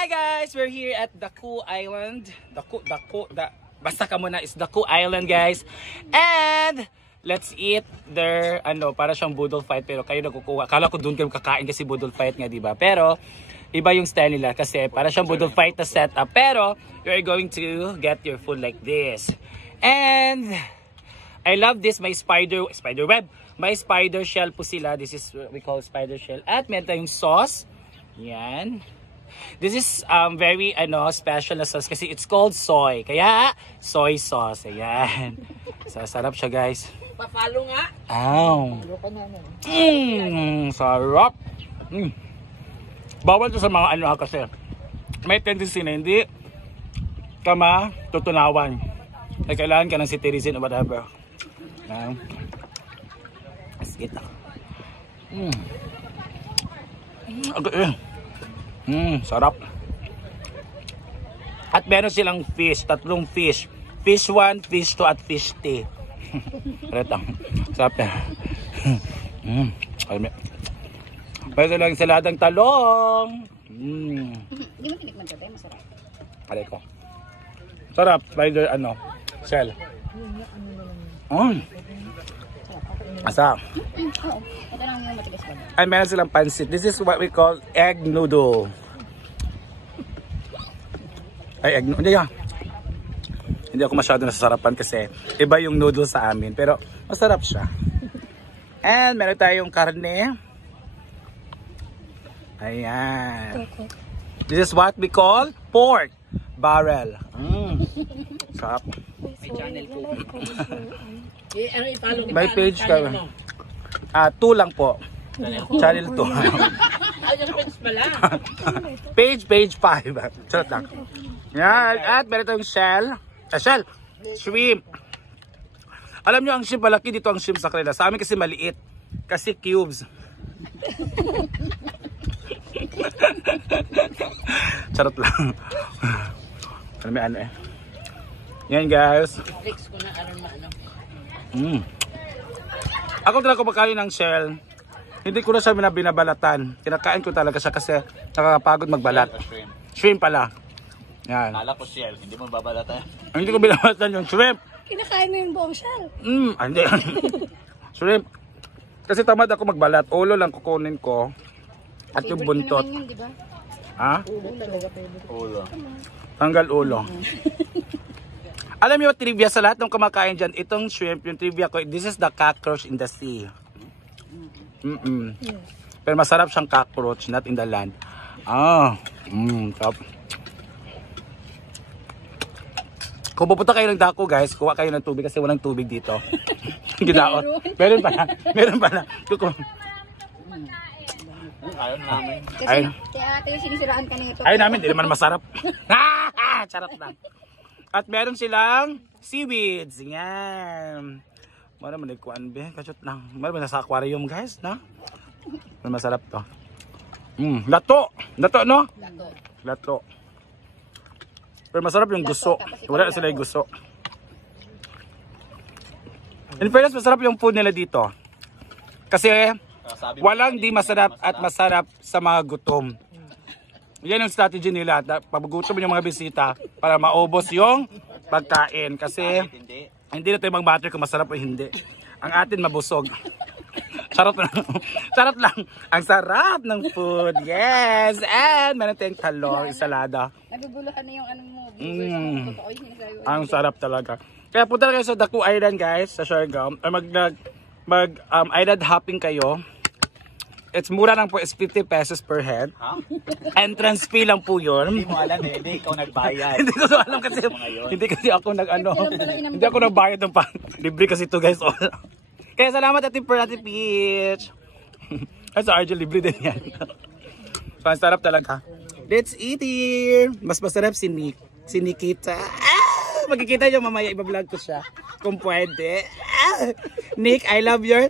Hi guys, we're here at Daku Island. Basta ka muna is Daku Island guys. And let's eat their para siyang budol fight pero kayo nagkukuha. Akala ko doon kayo kakain kasi budol fight nga, di ba? Pero iba yung style nila kasi para siyang budol fight na setup. Pero you're going to get your food like this. And I love this, may spider web. May spider shell po sila. This is what we call spider shell. At meron tayong sauce. Yan. This is very special na sauce kasi it's called soy. Kaya soy sauce. Ayan. So, sarap siya guys. Papalo nga. Ow. Sarap. Bawal to sa mga kasi may tendency na hindi ka matutunawan. Ay kailangan ka ng citizen or whatever. Let's get that. Okay. Sarap. At meron silang fish, tatlong fish. Fish 1, fish 2 at fish 3. Retang. Sarap na. Pwede lang saladang talong. Hindi mo tinikman ito, masarap. Pare ko. Sarap, spider shell. Asa. Oo. Ito lang yung matigas ba? Ay, meron silang pansit. This is what we call egg noodle. Ay, egg noodle. Hindi ako masyado nasasarapan kasi iba yung noodle sa amin. Pero masarap siya. And meron tayong karne. Ayan. This is what we call pork barrel. Sarap. May channel ko. May page ka. 2 lang po. Channel 2. Page 5. Charot lang. Yan. At meron tayong shell. Shrimp. Alam nyo, ang shrimp malaki dito ang shrimp sa kanila. Sa amin kasi maliit. Kasi cubes. Charot lang. Yan guys. Flex ko na aron Ako talaga kumakain ng shell. Hindi ko na siya binabalatan. Kinakain ko talaga siya kasi nakakapagod magbalat. Shrimp pala. Yan. Kala ko shell, hindi mo babalatan. Hindi ko binabalatan yung shrimp. Kinakain mo yung buong shell. Hindi. Shrimp. Kasi tamad ako magbalat. Ulo lang kukunin ko. At yung buntot. Yun, diba? Ha? Ulo. Tanggal ulo. Alam niyo trivia sa lahat ng kumakain dyan, itong shrimp, yung trivia ko, this is the cockroach in the sea. Pero masarap siyang cockroach, not in the land. Sarap. Kung pupunta kayo ng Daku guys, kuha kayo ng tubig kasi walang tubig dito. Gidaot. Meron pala. Ayaw namin. Kasi kaya ate yung sinisiraan ka nito. Ayaw namin, di naman masarap. Charot lang. At meron silang seaweeds. Yan. Mara man nagkuan be, kachot lang. Mara man nasa aquarium guys, na. Masarap to. Lato no? Lato. Pero masarap yung guso. Wala na sila yung guso. In fairness, masarap yung food nila dito. Kasi walang di masarap at masarap sa mga gutom. Yan ang strategy nila. Pagugutom yung mga bisita para maubos yung pagkain. Kasi hindi na tayo mag-matter kung masarap o hindi. Ang atin mabusog. Charot lang. Ang sarap ng food. Yes. And meron tayong talong, isalada. Naguguluhan na yung mo. Ang sarap talaga. Kaya punta kayo sa Daku Island guys, sa Siargao. Island hopping kayo. It's mura lang po, is 50 pesos per head. Entrance fee lang po yun. Hindi mo alam hindi ikaw nagbayad. Hindi ko alam kasi, hindi kasi ako hindi ako nagbayad ng libre kasi ito guys. Kaya salamat Ate Peach. Ay sa Argel, libre din yan. So, ang sarap talaga. Let's eat here. Mas masarap si Nikita. Magkikita nyo mamaya, iba-vlog ko siya. Kung pwede. Nick, I love your